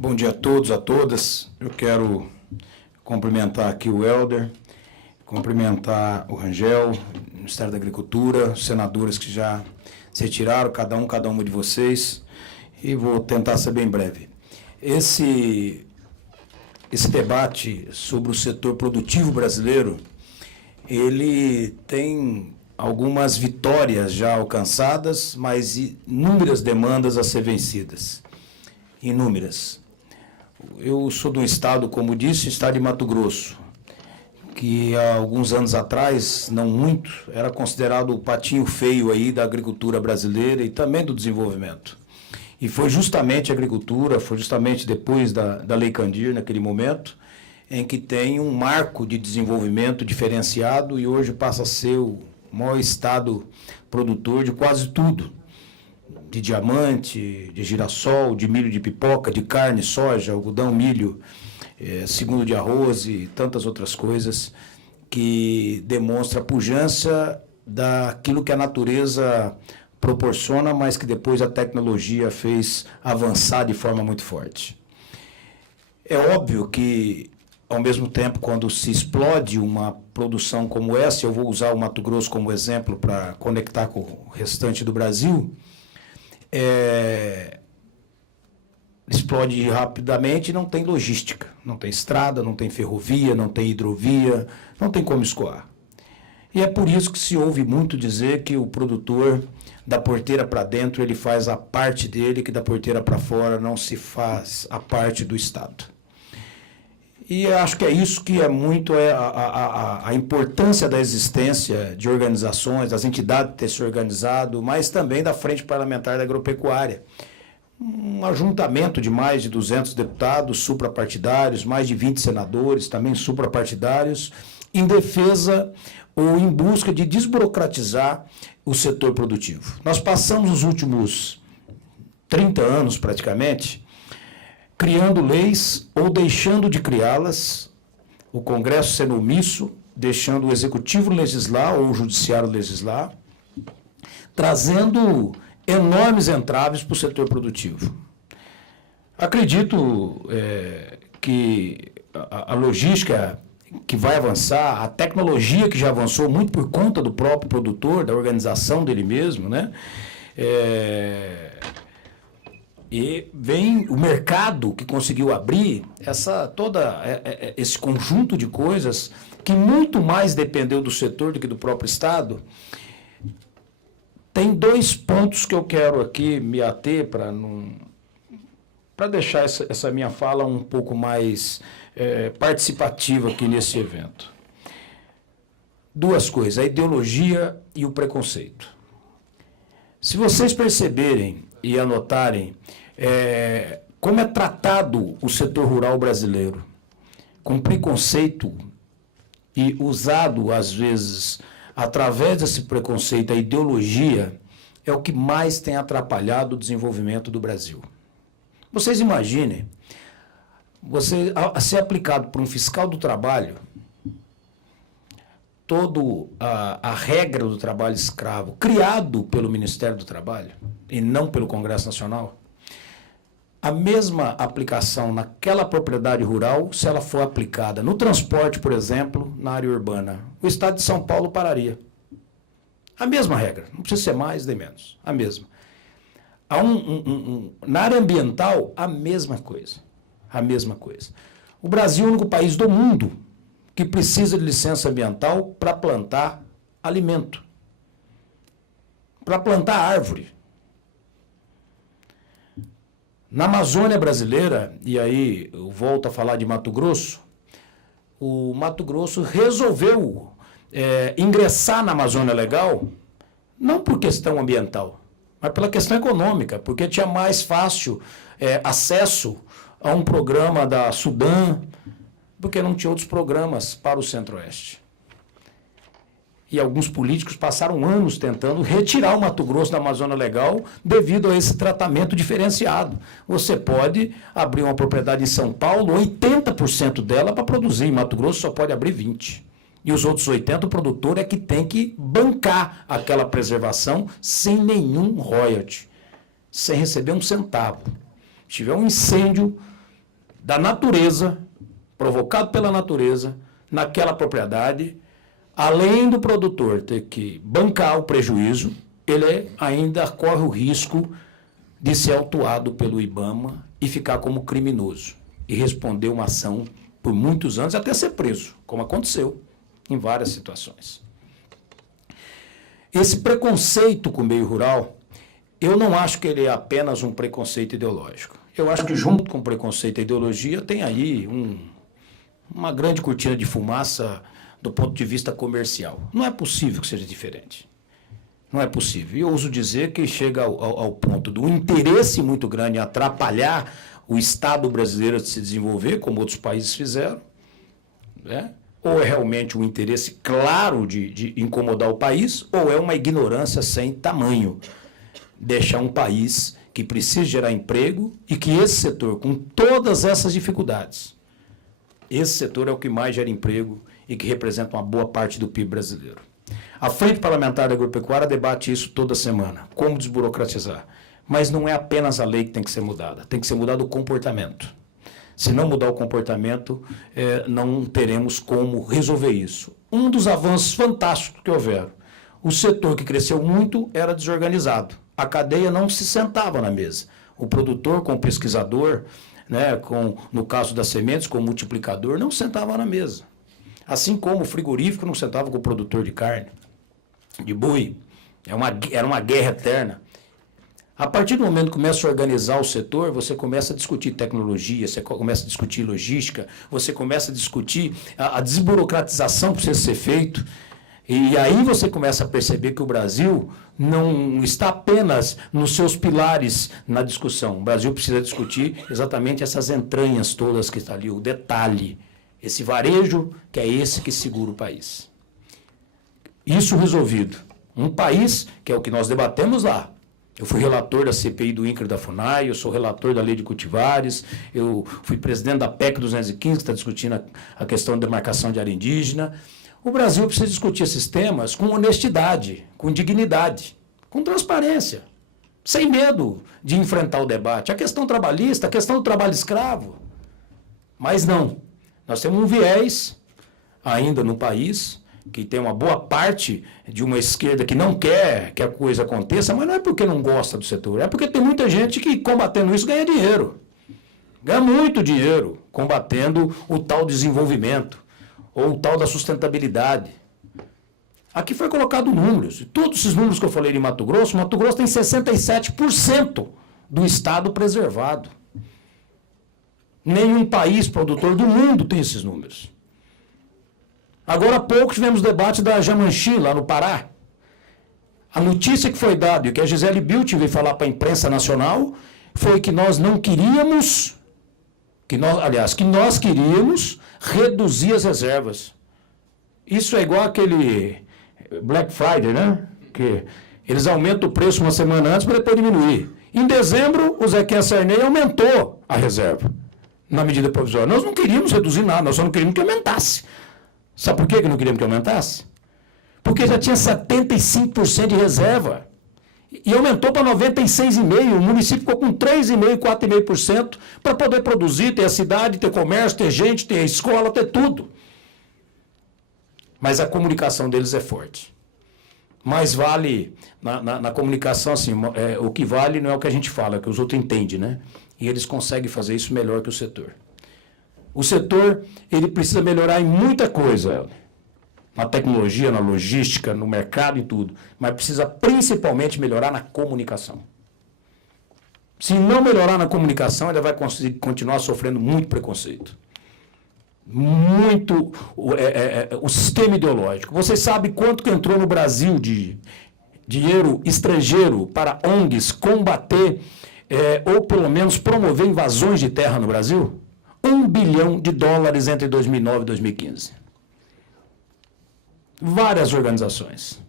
Bom dia a todos, a todas. Eu quero cumprimentar aqui o Helder, cumprimentar o Rangel, o Ministério da Agricultura, os senadores que já se retiraram, cada uma de vocês, e vou tentar ser bem breve. Esse debate sobre o setor produtivo brasileiro, ele tem algumas vitórias já alcançadas, mas inúmeras demandas a ser vencidas. Inúmeras. Eu sou de um estado, como disse, estado de Mato Grosso, que há alguns anos atrás, não muito, era considerado o patinho feio aí da agricultura brasileira e também do desenvolvimento. E foi justamente a agricultura, foi justamente depois da Lei Candir, naquele momento, em que tem um marco de desenvolvimento diferenciado e hoje passa a ser o maior estado produtor de quase tudo. De diamante, de girassol, de milho de pipoca, de carne, soja, algodão, milho, segundo de arroz e tantas outras coisas que demonstra a pujança daquilo que a natureza proporciona, mas que depois a tecnologia fez avançar de forma muito forte. É óbvio que, ao mesmo tempo, quando se explode uma produção como essa, eu vou usar o Mato Grosso como exemplo para conectar com o restante do Brasil, explode rapidamente e não tem logística, não tem estrada, não tem ferrovia, não tem hidrovia, não tem como escoar. E é por isso que se ouve muito dizer que o produtor, da porteira para dentro, ele faz a parte dele, que da porteira para fora não se faz a parte do Estado. E eu acho que é isso que é muito a importância da existência de organizações, das entidades ter se organizado, mas também da Frente Parlamentar da Agropecuária. Um ajuntamento de mais de 200 deputados suprapartidários, mais de 20 senadores, também suprapartidários, em defesa ou em busca de desburocratizar o setor produtivo. Nós passamos os últimos 30 anos, praticamente, criando leis ou deixando de criá-las, o Congresso sendo omisso, deixando o Executivo legislar ou o Judiciário legislar, trazendo enormes entraves para o setor produtivo. Acredito que a logística que vai avançar, a tecnologia que já avançou muito por conta do próprio produtor, da organização dele mesmo, né? E vem o mercado que conseguiu abrir esse conjunto de coisas que muito mais dependeu do setor do que do próprio Estado. Tem dois pontos que eu quero aqui me ater para deixar essa minha fala um pouco mais participativa aqui nesse evento. Duas coisas, a ideologia e o preconceito. Se vocês perceberem e anotarem como é tratado o setor rural brasileiro, com preconceito e usado, às vezes, através desse preconceito, a ideologia, é o que mais tem atrapalhado o desenvolvimento do Brasil. Vocês imaginem, você ser aplicado por um fiscal do trabalho, toda a regra do trabalho escravo, criado pelo Ministério do Trabalho, e não pelo Congresso Nacional, a mesma aplicação naquela propriedade rural, se ela for aplicada no transporte, por exemplo, na área urbana, o Estado de São Paulo pararia. A mesma regra, não precisa ser mais nem menos, a mesma. Na área ambiental, a mesma coisa. A mesma coisa. O Brasil é o único país do mundo que precisa de licença ambiental para plantar alimento, para plantar árvore. Na Amazônia brasileira, e aí eu volto a falar de Mato Grosso, o Mato Grosso resolveu ingressar na Amazônia Legal, não por questão ambiental, mas pela questão econômica, porque tinha mais fácil acesso a um programa da Sudam, porque não tinha outros programas para o Centro-Oeste. E alguns políticos passaram anos tentando retirar o Mato Grosso da Amazônia Legal devido a esse tratamento diferenciado. Você pode abrir uma propriedade em São Paulo, 80% dela para produzir. Em Mato Grosso só pode abrir 20%. E os outros 80%, o produtor é que tem que bancar aquela preservação sem nenhum royalty, sem receber um centavo. Se tiver um incêndio da natureza, provocado pela natureza, naquela propriedade, além do produtor ter que bancar o prejuízo, ele ainda corre o risco de ser autuado pelo IBAMA e ficar como criminoso e responder uma ação por muitos anos até ser preso, como aconteceu em várias situações. Esse preconceito com o meio rural, eu não acho que ele é apenas um preconceito ideológico. Eu acho que junto com o preconceito e a ideologia tem aí uma grande cortina de fumaça do ponto de vista comercial. Não é possível que seja diferente. Não é possível. E eu ouso dizer que chega ao ponto do interesse muito grande em atrapalhar o Estado brasileiro de se desenvolver, como outros países fizeram, né? Ou é realmente um interesse claro de incomodar o país, ou é uma ignorância sem tamanho. Deixar um país que precisa gerar emprego e que esse setor, com todas essas dificuldades, esse setor é o que mais gera emprego e que representa uma boa parte do PIB brasileiro. A Frente Parlamentar da Agropecuária debate isso toda semana, como desburocratizar. Mas não é apenas a lei que tem que ser mudada, tem que ser mudado o comportamento. Se não mudar o comportamento, não teremos como resolver isso. Um dos avanços fantásticos que houveram, o setor que cresceu muito era desorganizado. A cadeia não se sentava na mesa. O produtor com o pesquisador, né, no caso das sementes, com o multiplicador, não sentava na mesa. Assim como o frigorífico não sentava com o produtor de carne, de boi. Era uma guerra eterna. A partir do momento que começa a organizar o setor, você começa a discutir tecnologia, você começa a discutir logística, você começa a discutir a desburocratização que precisa ser feito. E aí você começa a perceber que o Brasil não está apenas nos seus pilares na discussão. O Brasil precisa discutir exatamente essas entranhas todas que estão ali, o detalhe. Esse varejo que é esse que segura o país. Isso resolvido. Um país, que é o que nós debatemos lá. Eu fui relator da CPI do INCRA e da FUNAI, eu sou relator da Lei de Cultivares, eu fui presidente da PEC 215, que está discutindo a questão da demarcação de área indígena. O Brasil precisa discutir esses temas com honestidade, com dignidade, com transparência, sem medo de enfrentar o debate. A questão trabalhista, a questão do trabalho escravo. Mas não. Nós temos um viés ainda no país, que tem uma boa parte de uma esquerda que não quer que a coisa aconteça, mas não é porque não gosta do setor, é porque tem muita gente que, combatendo isso, ganha dinheiro. Ganha muito dinheiro combatendo o tal desenvolvimento, ou o tal da sustentabilidade. Aqui foi colocado números. Todos esses números que eu falei de Mato Grosso tem 67% do estado preservado. Nenhum país produtor do mundo tem esses números. Agora há pouco tivemos debate da Jamanchim, lá no Pará. A notícia que foi dada e que a Gisele Bündchen veio falar para a imprensa nacional foi que nós não queríamos, que nós queríamos reduzir as reservas. Isso é igual aquele Black Friday, né? Que eles aumentam o preço uma semana antes para depois diminuir. Em dezembro, o Zequinha Sarney aumentou a reserva na medida provisória. Nós não queríamos reduzir nada, nós só não queríamos que aumentasse. Sabe por que não queríamos que aumentasse? Porque já tinha 75% de reserva. E aumentou para 96,5%. O município ficou com 3,5%, 4,5% para poder produzir, ter a cidade, ter comércio, ter gente, ter escola, ter tudo. Mas a comunicação deles é forte. Mas vale, na comunicação, assim, o que vale não é o que a gente fala, é o que os outros entendem, né? E eles conseguem fazer isso melhor que o setor. O setor, ele precisa melhorar em muita coisa, na tecnologia, na logística, no mercado e tudo, mas precisa principalmente melhorar na comunicação. Se não melhorar na comunicação, ele vai continuar sofrendo muito preconceito. Muito o sistema ideológico. Você sabe quanto que entrou no Brasil de dinheiro estrangeiro para ONGs combater ou pelo menos promover invasões de terra no Brasil? $1 bilhão entre 2009 e 2015. Várias organizações.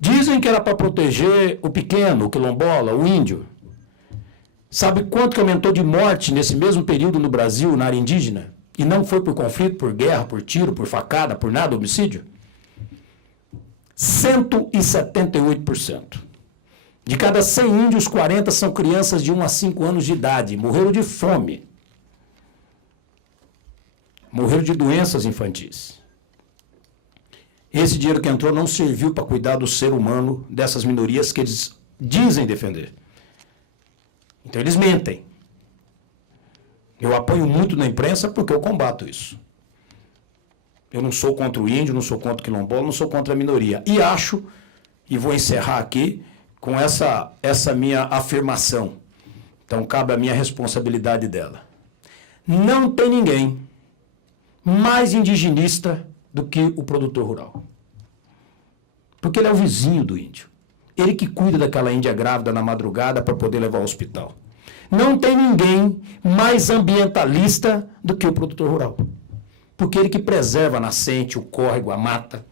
Dizem que era para proteger o pequeno, o quilombola, o índio. Sabe quanto que aumentou de morte nesse mesmo período no Brasil, na área indígena? E não foi por conflito, por guerra, por tiro, por facada, por nada, homicídio? 178%. De cada 100 índios, 40 são crianças de 1 a 5 anos de idade. Morreram de fome. morreram de doenças infantis. Esse dinheiro que entrou não serviu para cuidar do ser humano dessas minorias que eles dizem defender. Então eles mentem. Eu apoio muito na imprensa porque eu combato isso. Eu não sou contra o índio, não sou contra o quilombola, não sou contra a minoria. E acho, e vou encerrar aqui com essa minha afirmação. Então cabe a minha responsabilidade dela. Não tem ninguém mais indigenista do que o produtor rural. Porque ele é o vizinho do índio. Ele que cuida daquela índia grávida na madrugada para poder levar ao hospital. Não tem ninguém mais ambientalista do que o produtor rural. Porque ele que preserva a nascente, o córrego, a mata.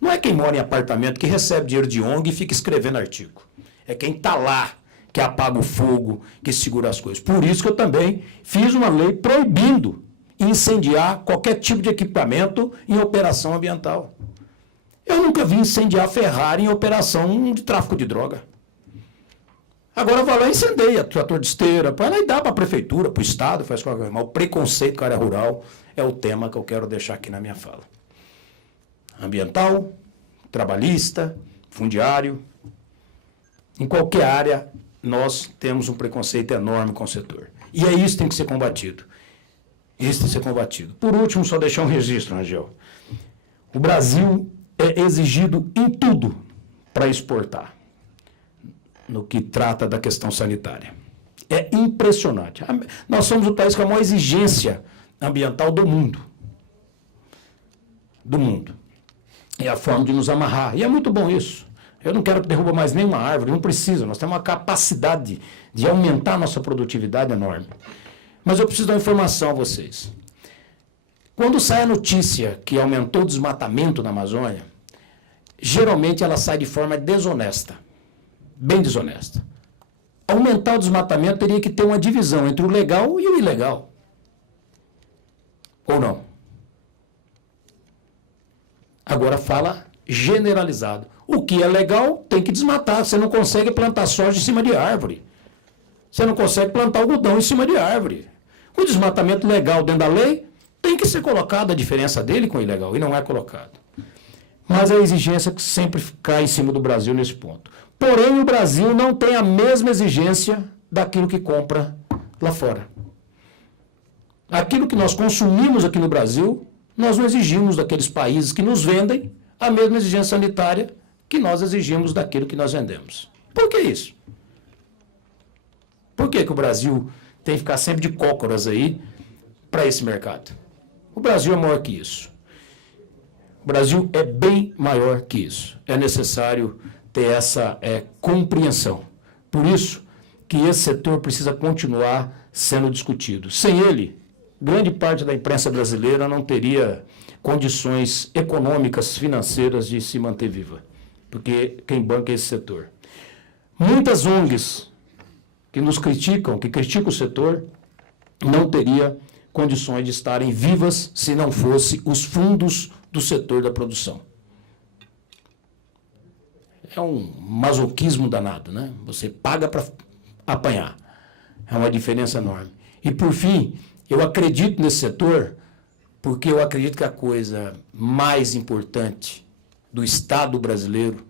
Não é quem mora em apartamento que recebe dinheiro de ONG e fica escrevendo artigo. É quem está lá, que apaga o fogo, que segura as coisas. Por isso que eu também fiz uma lei proibindo incendiar qualquer tipo de equipamento em operação ambiental. Eu nunca vi incendiar Ferrari em operação de tráfico de droga. Agora vai lá e incendeia, trator de esteira, vai lá e dá para a prefeitura, para o Estado, faz qualquer coisa. Mas o preconceito com a área rural é o tema que eu quero deixar aqui na minha fala. Ambiental, trabalhista, fundiário, em qualquer área nós temos um preconceito enorme com o setor. E é isso que tem que ser combatido. Isso tem que ser combatido. Por último, só deixar um registro, Rangel. O Brasil é exigido em tudo para exportar, no que trata da questão sanitária. É impressionante. Nós somos o país com a maior exigência ambiental do mundo. Do mundo. É a forma de nos amarrar. E é muito bom isso. Eu não quero que derruba mais nenhuma árvore, não precisa. Nós temos uma capacidade de aumentar a nossa produtividade enorme. Mas eu preciso dar uma informação a vocês. Quando sai a notícia que aumentou o desmatamento na Amazônia, geralmente ela sai de forma desonesta. Bem desonesta. Aumentar o desmatamento teria que ter uma divisão entre o legal e o ilegal. Ou não? Agora fala generalizado. O que é legal tem que desmatar. Você não consegue plantar soja em cima de árvore. Você não consegue plantar algodão em cima de árvore. O desmatamento legal dentro da lei tem que ser colocado a diferença dele com o ilegal, e não é colocado. Mas a exigência que sempre cai em cima do Brasil nesse ponto. Porém, o Brasil não tem a mesma exigência daquilo que compra lá fora. Aquilo que nós consumimos aqui no Brasil, nós não exigimos daqueles países que nos vendem a mesma exigência sanitária que nós exigimos daquilo que nós vendemos. Por que isso? Por que o Brasil tem que ficar sempre de cócoras aí para esse mercado? O Brasil é maior que isso. O Brasil é bem maior que isso. É necessário ter essa compreensão. Por isso que esse setor precisa continuar sendo discutido. Sem ele, grande parte da imprensa brasileira não teria condições econômicas, financeiras de se manter viva. Porque quem banca é esse setor. Muitas ONGs que nos criticam, que criticam o setor, não teria condições de estarem vivas se não fosse os fundos do setor da produção. É um masoquismo danado, né? Você paga para apanhar. É uma diferença enorme. E, por fim, eu acredito nesse setor porque eu acredito que a coisa mais importante do Estado brasileiro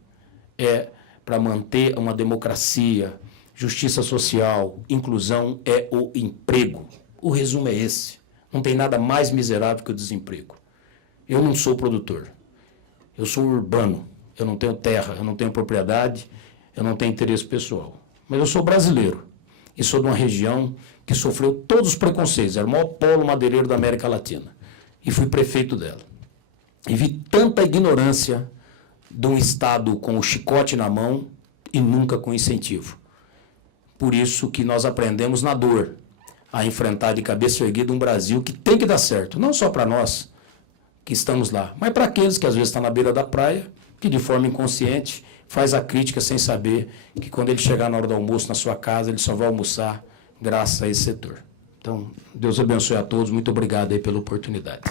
é, para manter uma democracia, justiça social, inclusão, é o emprego. O resumo é esse. Não tem nada mais miserável que o desemprego. Eu não sou produtor. Eu sou urbano. Eu não tenho terra, eu não tenho propriedade, eu não tenho interesse pessoal. Mas eu sou brasileiro e sou de uma região que sofreu todos os preconceitos. Era o maior polo madeireiro da América Latina. E fui prefeito dela. E vi tanta ignorância de um Estado com o chicote na mão e nunca com incentivo. Por isso que nós aprendemos na dor a enfrentar de cabeça erguida um Brasil que tem que dar certo. Não só para nós que estamos lá, mas para aqueles que às vezes estão na beira da praia, que de forma inconsciente faz a crítica sem saber que quando ele chegar na hora do almoço na sua casa, ele só vai almoçar graças a esse setor. Então, Deus abençoe a todos. Muito obrigado aí pela oportunidade.